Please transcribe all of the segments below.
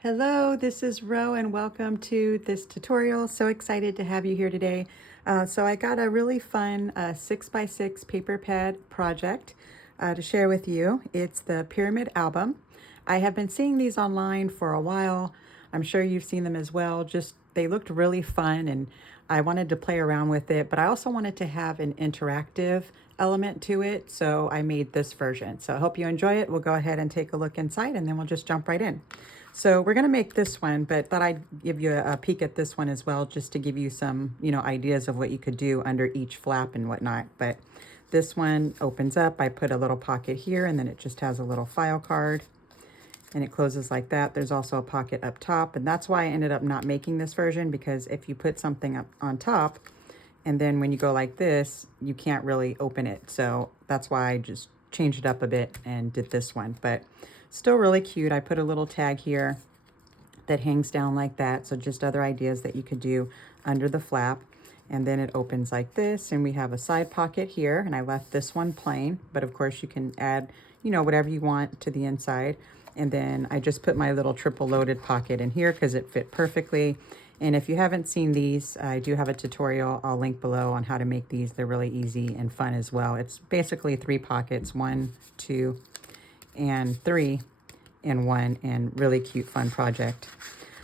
Hello, this is Ro and welcome to this tutorial. So excited to have you here today. So I got a really fun 6x6 paper pad project to share with you. It's the Pyramid Album. I have been seeing these online for a while. I'm sure you've seen them as well. Just they looked really fun and I wanted to play around with it, but I also wanted to have an interactive element to it. So I made this version. So I hope you enjoy it. We'll go ahead and take a look inside and then we'll just jump right in. So we're going to make this one, but thought I'd give you a peek at this one as well, just to give you some, ideas of what you could do under each flap and whatnot. But this one opens up. I put a little pocket here, and then it just has a little file card, and it closes like that. There's also a pocket up top, and that's why I ended up not making this version, because if you put something up on top, and then when you go like this, you can't really open it. So that's why I just changed it up a bit and did this one. But still really cute. I put a little tag here that hangs down like that. So just other ideas that you could do under the flap. And then it opens like this, and we have a side pocket here, and I left this one plain, but of course you can add, whatever you want to the inside. And then I just put my little triple loaded pocket in here because it fit perfectly. And if you haven't seen these, I do have a tutorial I'll link below on how to make these. They're really easy and fun as well. It's basically 3 pockets, 1, 2, and 3 in one, and really cute fun project.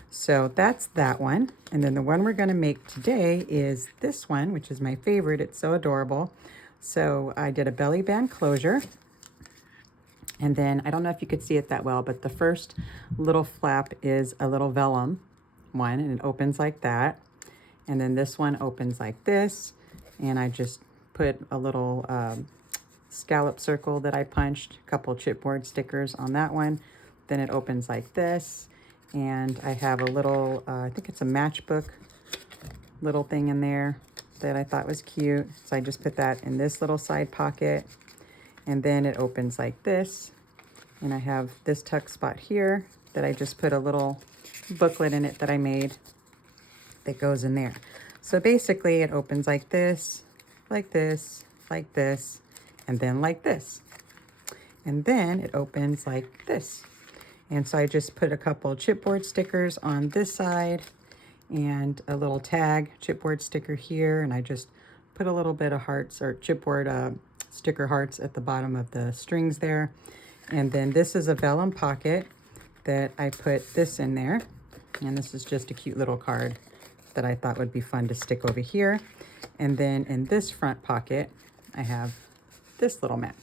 So that's that one. And then the one we're going to make today is this one, which is my favorite. It's so adorable. So I did a belly band closure, and then I don't know if you could see it that well, but the first little flap is a little vellum one, and it opens like that. And then this one opens like this, and I just put a little scallop circle that I punched, a couple chipboard stickers on that one. Then it opens like this, and I have a little, I think it's a matchbook little thing in there that I thought was cute. So I just put that in this little side pocket, and then it opens like this. And I have this tuck spot here that I just put a little booklet in it that I made that goes in there. So basically it opens like this, like this, like this, and then like this. And then it opens like this. And so I just put a couple chipboard stickers on this side and a little tag chipboard sticker here. And I just put a little bit of hearts or chipboard sticker hearts at the bottom of the strings there. And then this is a vellum pocket that I put this in there. And this is just a cute little card that I thought would be fun to stick over here. And then in this front pocket, I have this little mat.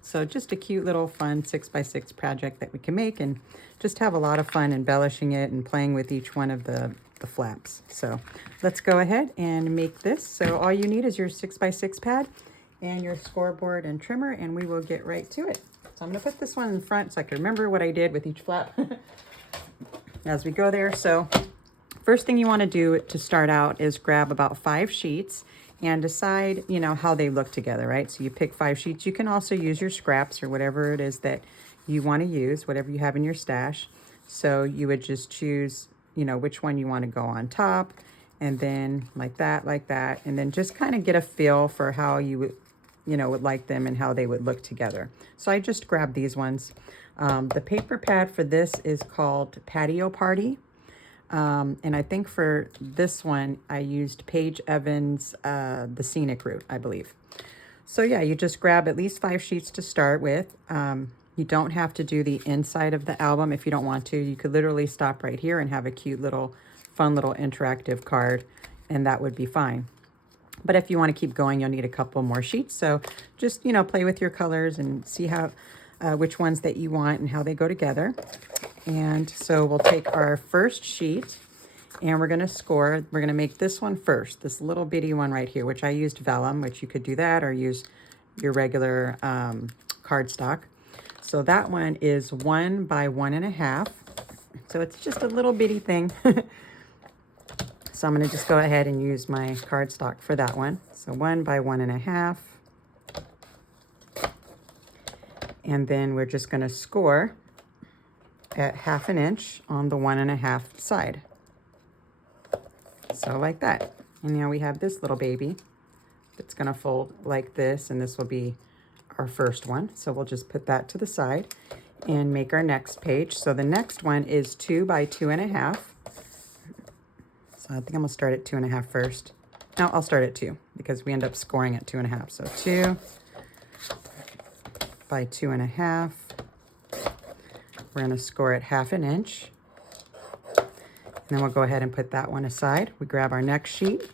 So just a cute little fun 6x6 project that we can make and just have a lot of fun embellishing it and playing with each one of the flaps. So let's go ahead and make this. So all you need is your 6x6 pad and your scoreboard and trimmer, and we will get right to it. So I'm going to put this one in front so I can remember what I did with each flap as we go there. So first thing you want to do to start out is grab about 5 sheets and decide, how they look together, right? So you pick 5 sheets. You can also use your scraps or whatever it is that you want to use, whatever you have in your stash. So you would just choose, which one you want to go on top, and then like that, and then just kind of get a feel for how you would, would like them and how they would look together. So I just grabbed these ones. The paper pad for this is called Patio Party. And I think for this one, I used Paige Evans' The Scenic Route, I believe. So yeah, you just grab at least 5 sheets to start with. You don't have to do the inside of the album if you don't want to. You could literally stop right here and have a cute little, fun little interactive card, and that would be fine. But if you want to keep going, you'll need a couple more sheets. So just, play with your colors and see how, which ones that you want and how they go together. And so we'll take our first sheet and we're going to score. We're going to make this one first, this little bitty one right here, which I used vellum, which you could do that or use your regular cardstock. So that one is 1 by 1.5. So it's just a little bitty thing. So I'm going to just go ahead and use my cardstock for that one. So 1 by 1.5. And then we're just going to score at 1/2 inch on the 1.5 side. So like that. And now we have this little baby that's going to fold like this, and this will be our first one. So we'll just put that to the side. and make our next page. So the next one is 2 by 2.5. So I think I'm gonna start at 2.5 first. No, I'll start at 2 because we end up scoring at 2.5. So 2 by 2.5. We're gonna score at 1/2 inch. And then we'll go ahead and put that one aside. We grab our next sheet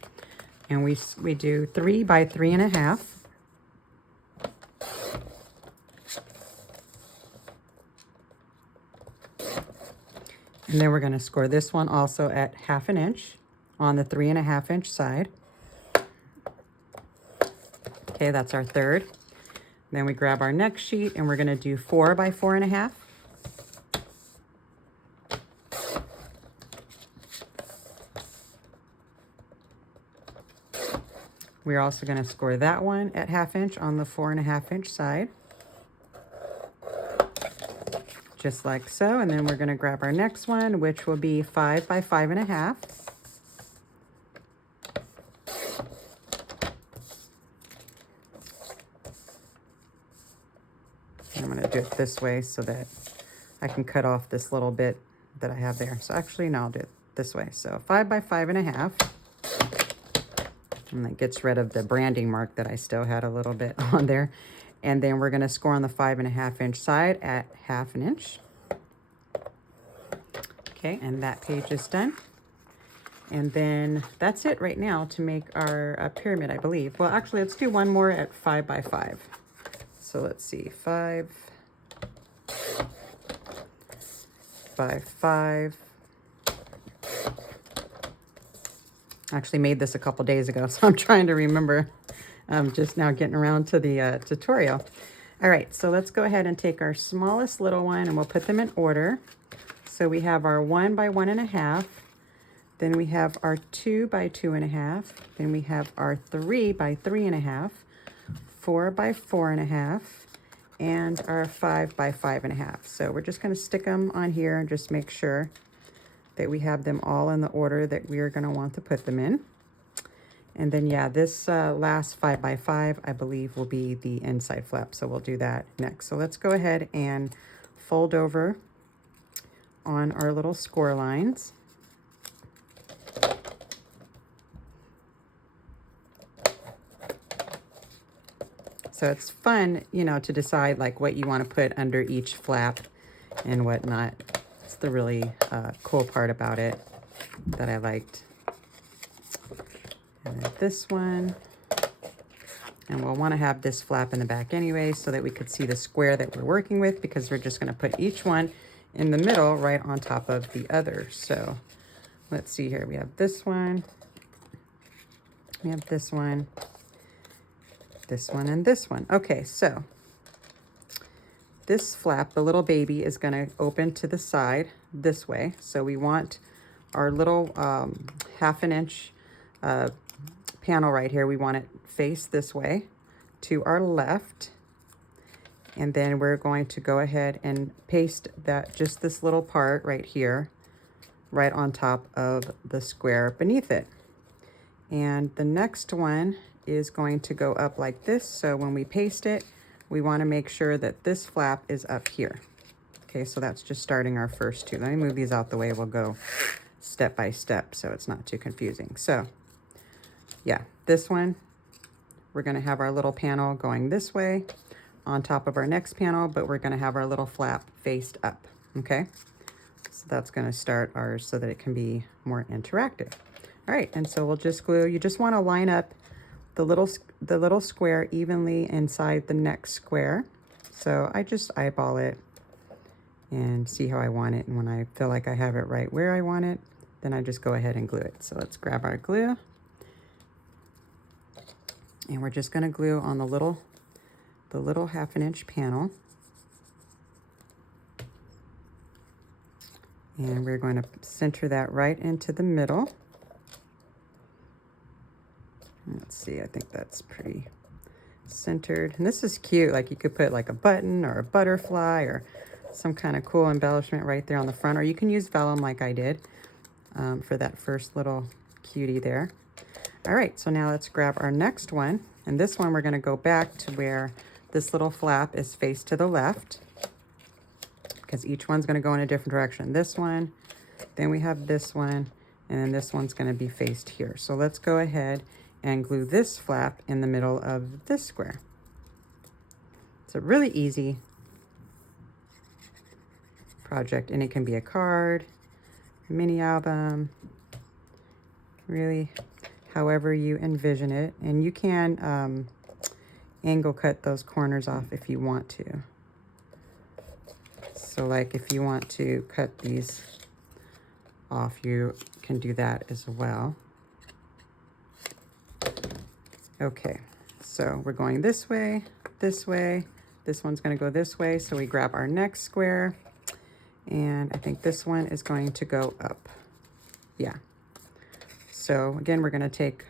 and we do 3 by 3.5. And then we're going to score this one also at 1/2 inch on the 3.5 inch side. Okay, that's our third. Then we grab our next sheet and we're going to do 4 by 4.5. We're also going to score that one at 1/2 inch on the 4.5 inch side. Just like so. And then we're going to grab our next one, which will be 5 by 5.5. I'm going to do it this way so that I can cut off this little bit that I have there. So actually, no, I'll do it this way. So 5 by 5.5. And that gets rid of the branding mark that I still had a little bit on there. And then we're going to score on the 5.5 inch side at 1/2 inch. Okay, and that page is done. And then that's it right now to make our pyramid, I believe. Well, actually, let's do one more at 5 by 5. So let's see, 5 by 5. I actually made this a couple days ago, so I'm trying to remember. I'm just now getting around to the tutorial. All right, so let's go ahead and take our smallest little one and we'll put them in order. So we have our 1 by 1.5. Then we have our 2 by 2.5. Then we have our 3 by 3.5. 4 by 4.5. And our 5 by 5.5. So we're just going to stick them on here and just make sure that we have them all in the order that we are going to want to put them in. And then, yeah, this last 5 by 5, I believe, will be the inside flap. So we'll do that next. So let's go ahead and fold over on our little score lines. So it's fun, you know, to decide like what you want to put under each flap and whatnot. It's the really cool part about it that I liked. And then this one. And we'll want to have this flap in the back anyway so that we could see the square that we're working with, because we're just going to put each one in the middle right on top of the other. So let's see here. We have this one. We have this one. This one and this one. Okay, so this flap, the little baby, is going to open to the side this way. So we want our little 1/2 inch panel right here. We want it face this way to our left. And then we're going to go ahead and paste that, just this little part right here, right on top of the square beneath it. And the next one is going to go up like this. So when we paste it, we want to make sure that this flap is up here. Okay, so that's just starting our first two. Let me move these out the way. We'll go step by step so it's not too confusing. So yeah, this one, we're going to have our little panel going this way on top of our next panel, but we're going to have our little flap faced up. Okay, so that's going to start ours so that it can be more interactive. All right, and so we'll just glue. You just want to line up the little square evenly inside the next square. So I just eyeball it and see how I want it. And when I feel like I have it right where I want it, then I just go ahead and glue it. So let's grab our glue. And we're just going to glue on the little 1/2 inch panel. And we're going to center that right into the middle. Let's see, I think that's pretty centered. And this is cute. Like you could put like a button or a butterfly or some kind of cool embellishment right there on the front. Or you can use vellum like I did for that first little cutie there. All right, so now let's grab our next one. And this one, we're going to go back to where this little flap is faced to the left. because each one's going to go in a different direction. This one, then we have this one, and then this one's going to be faced here. So let's go ahead and glue this flap in the middle of this square. It's a really easy project, and it can be a card, mini album, really however you envision it. And you can angle cut those corners off if you want to. So like if you want to cut these off, you can do that as well. Okay, so we're going this way, this way. This one's going to go this way. So we grab our next square, and I think this one is going to go up. Yeah. So again, we're going to take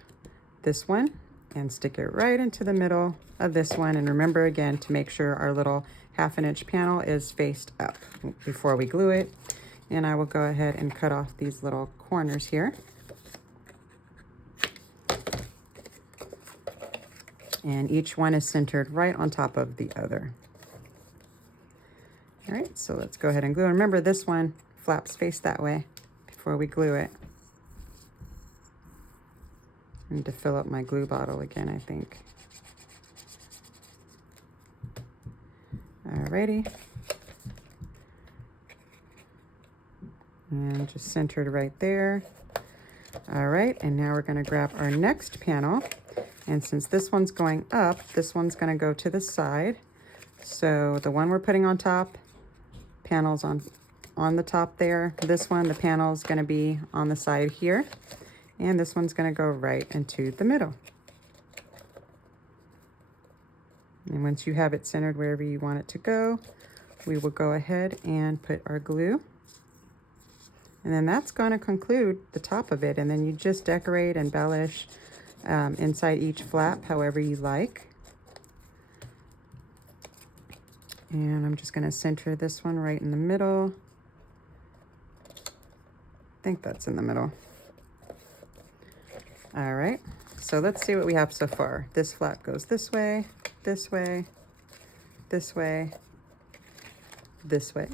this one and stick it right into the middle of this one. And remember again to make sure our little 1/2 inch panel is faced up before we glue it. And I will go ahead and cut off these little corners here. And each one is centered right on top of the other. All right, so let's go ahead and glue. Remember, this one flaps face that way before we glue it. I need to fill up my glue bottle again, I think. Alrighty. And just centered right there. All right, and now we're gonna grab our next panel. And since this one's going up, this one's gonna go to the side. So the one we're putting on top, panel's on the top there. This one, the panel's gonna be on the side here. And this one's gonna go right into the middle. And once you have it centered wherever you want it to go, we will go ahead and put our glue. And then that's gonna conclude the top of it. And then you just decorate, embellish inside each flap however you like. And I'm just gonna center this one right in the middle. I think that's in the middle. All right, so let's see what we have so far. This flap goes this way, this way, this way, this way.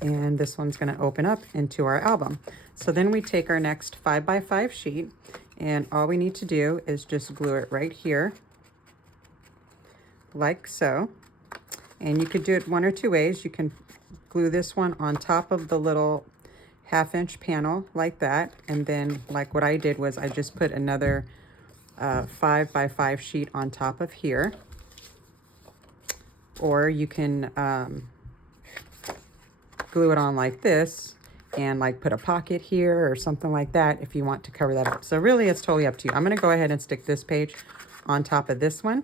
And this one's gonna open up into our album. So then we take our next 5x5 sheet, and all we need to do is just glue it right here, like so. And you could do it one or two ways. You can glue this one on top of the little 1/2 inch panel like that. And then like what I did was I just put another 5x5 sheet on top of here. Or you can glue it on like this and like put a pocket here or something like that if you want to cover that up. So really it's totally up to you. I'm gonna go ahead and stick this page on top of this one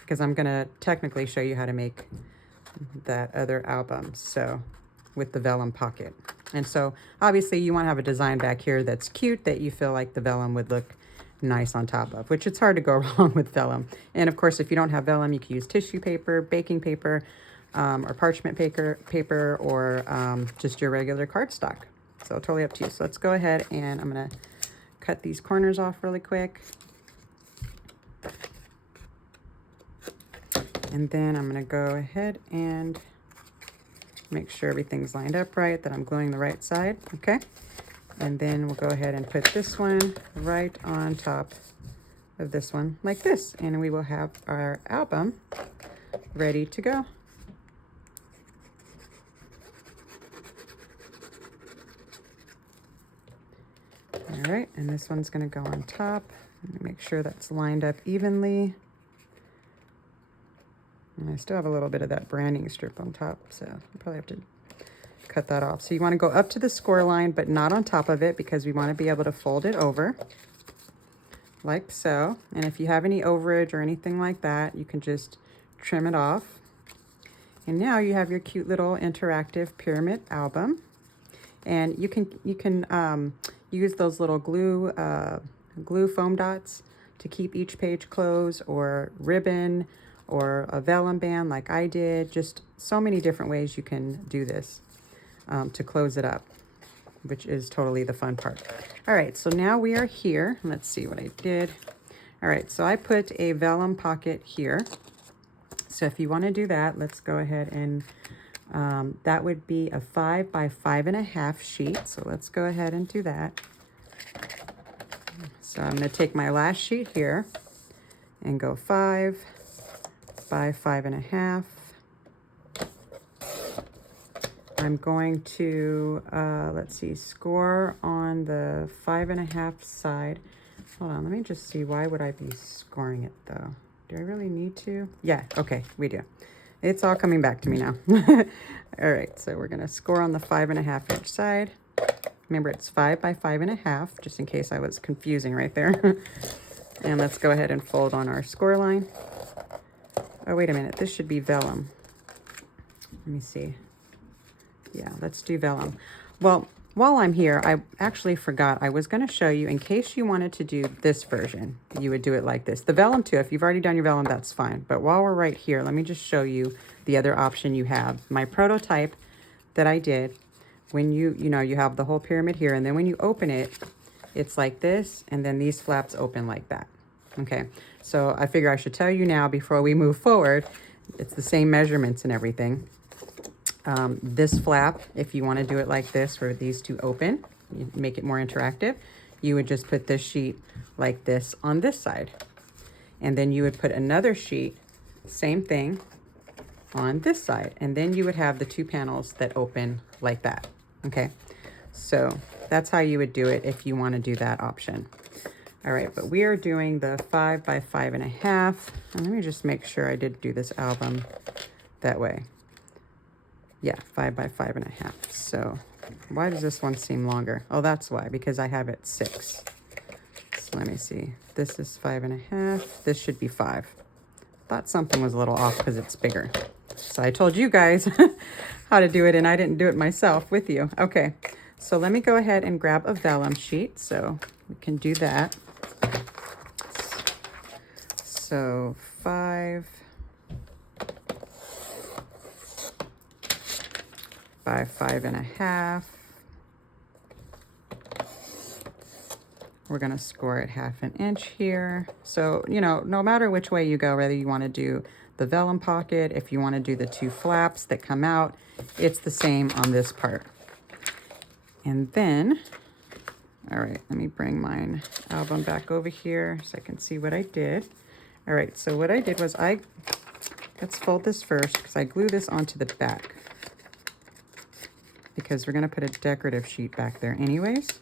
because I'm gonna technically show you how to make that other album. So with the Vellum Pocket. And so obviously you wanna have a design back here that's cute that you feel like the vellum would look nice on top of, which it's hard to go wrong with vellum. And of course, if you don't have vellum, you can use tissue paper, baking paper, or parchment paper or just your regular cardstock. So totally up to you. So let's go ahead and I'm gonna cut these corners off really quick. And then I'm gonna go ahead and make sure everything's lined up right, that I'm gluing the right side, okay? And then we'll go ahead and put this one right on top of this one like this. And we will have our album ready to go. All right, and this one's gonna go on top. Make sure that's lined up evenly. And I still have a little bit of that branding strip on top, so I'll probably have to cut that off. So you wanna go up to the score line, but not on top of it because we wanna be able to fold it over, like so. And if you have any overage or anything like that, you can just trim it off. And now you have your cute little interactive pyramid album. And you can use those little glue foam dots to keep each page closed, or ribbon, or a vellum band like I did. Just so many different ways you can do this to close it up, which is totally the fun part. All right, so now we are here. Let's see what I did. All right, so I put a vellum pocket here. So if you want to do that, let's go ahead and That would be a 5 by 5.5 sheet. So let's go ahead and do that. So I'm going to take my last sheet here and go 5 by 5.5. I'm going to, let's see, score on the 5.5 side. Hold on, let me just see, why would I be scoring it though? Do I really need to? Yeah, okay, we do. It's all coming back to me now. All right, so we're gonna score on the 5.5 inch side. Remember, it's 5 by 5.5, just in case I was confusing right there. And let's go ahead and fold on our score line. Oh, wait a minute, this should be vellum. Let me see. Yeah, let's do vellum. Well, while I'm here, I actually forgot. I was going to show you, in case you wanted to do this version, you would do it like this. The vellum too, if you've already done your vellum, that's fine. But while we're right here, let me just show you the other option you have. My prototype that I did, when you have the whole pyramid here, and then when you open it, it's like this, and then these flaps open like that. Okay, so I figure I should tell you now before we move forward. It's the same measurements and everything. This flap, if you want to do it like this, for these two open, you make it more interactive, you would just put this sheet like this on this side. And then you would put another sheet, same thing, on this side. And then you would have the two panels that open like that. Okay, so that's how you would do it if you want to do that option. All right, but we are doing the 5 by 5.5. And let me just make sure I did do this album that way. Yeah, 5 by 5.5. So why does this one seem longer? Oh, that's why, because I have it 6. So let me see. This is 5.5. This should be 5. Thought something was a little off because it's bigger. So I told you guys how to do it, and I didn't do it myself with you. Okay, so let me go ahead and grab a vellum sheet so we can do that. So 5 by 5.5. We're going to score it 1/2 inch here. So, no matter which way you go, whether you want to do the vellum pocket, if you want to do the two flaps that come out, it's the same on this part. And then, all right, let me bring mine album back over here so I can see what I did. All right, so what I did was let's fold this first because I glue this onto the back, because we're going to put a decorative sheet back there anyways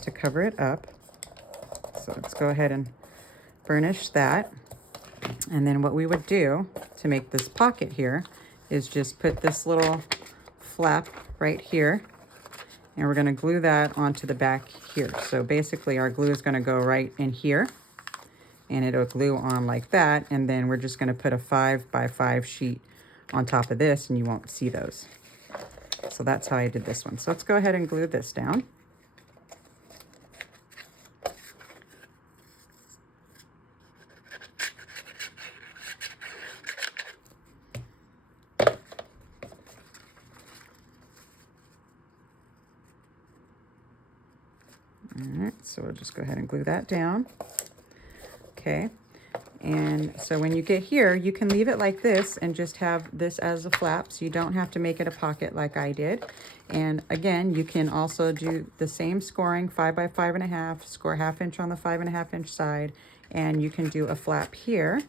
to cover it up. So let's go ahead and burnish that. And then what we would do to make this pocket here is just put this little flap right here, and we're going to glue that onto the back here. So basically our glue is going to go right in here, and it'll glue on like that. And then we're just going to put a 5 by 5 sheet on top of this, and you won't see those. So that's how I did this one. So let's go ahead and glue this down. All right, so we'll just go ahead and glue that down. Okay, and so when you get here, you can leave it like this and just have this as a flap, so you don't have to make it a pocket like I did. And again, you can also do the same scoring, 5 by 5.5, score 1/2 inch on the 5.5 inch side, and you can do a flap here.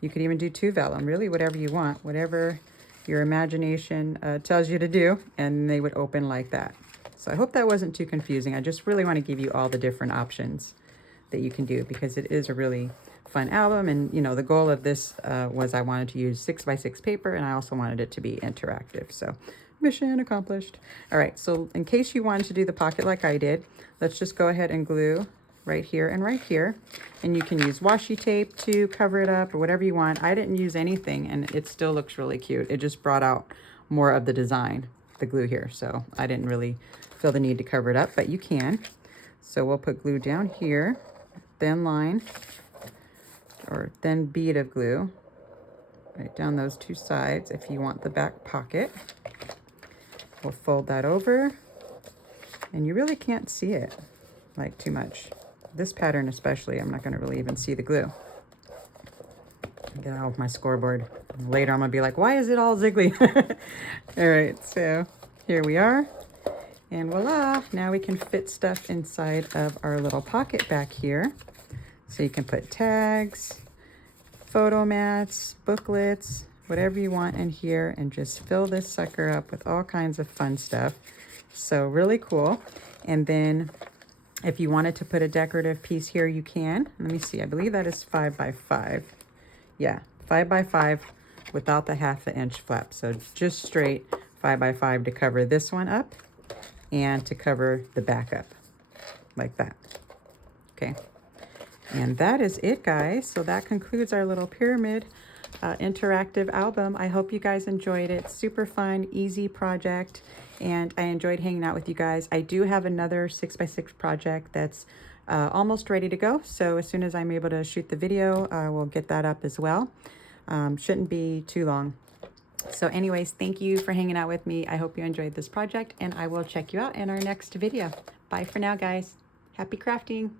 You could even do 2 vellum, really whatever you want, whatever your imagination tells you to do, and they would open like that. So I hope that wasn't too confusing. I just really want to give you all the different options that you can do, because it is a really fun album. And the goal of this was I wanted to use 6 by 6 paper, and I also wanted it to be interactive. So mission accomplished. All right, so in case you wanted to do the pocket like I did, let's just go ahead and glue right here and right here. And you can use washi tape to cover it up or whatever you want. I didn't use anything, and it still looks really cute. It just brought out more of the design, the glue here. So I didn't really feel the need to cover it up, but you can. So we'll put glue down here, thin line or thin bead of glue right down those 2 sides if you want the back pocket. We'll fold that over, and you really can't see it like too much. This pattern especially, I'm not going to really even see the glue. Get out of my scoreboard. Later I'm gonna be like, why is it all ziggly? All right, so here we are. And voila, now we can fit stuff inside of our little pocket back here. So you can put tags, photo mats, booklets, whatever you want in here, and just fill this sucker up with all kinds of fun stuff. So really cool. And then if you wanted to put a decorative piece here, you can. Let me see, I believe that is 5 by 5. Yeah, 5 by 5 without the 1/2 inch flap. So just straight 5 by 5 to cover this one up and to cover the back up like that. Okay. And that is it, guys. So that concludes our little pyramid interactive album. I hope you guys enjoyed it. Super fun, easy project, and I enjoyed hanging out with you guys. I do have another 6x6 project that's almost ready to go. So as soon as I'm able to shoot the video, we'll get that up as well. Shouldn't be too long. So anyways, thank you for hanging out with me. I hope you enjoyed this project, and I will check you out in our next video. Bye for now, guys. Happy crafting.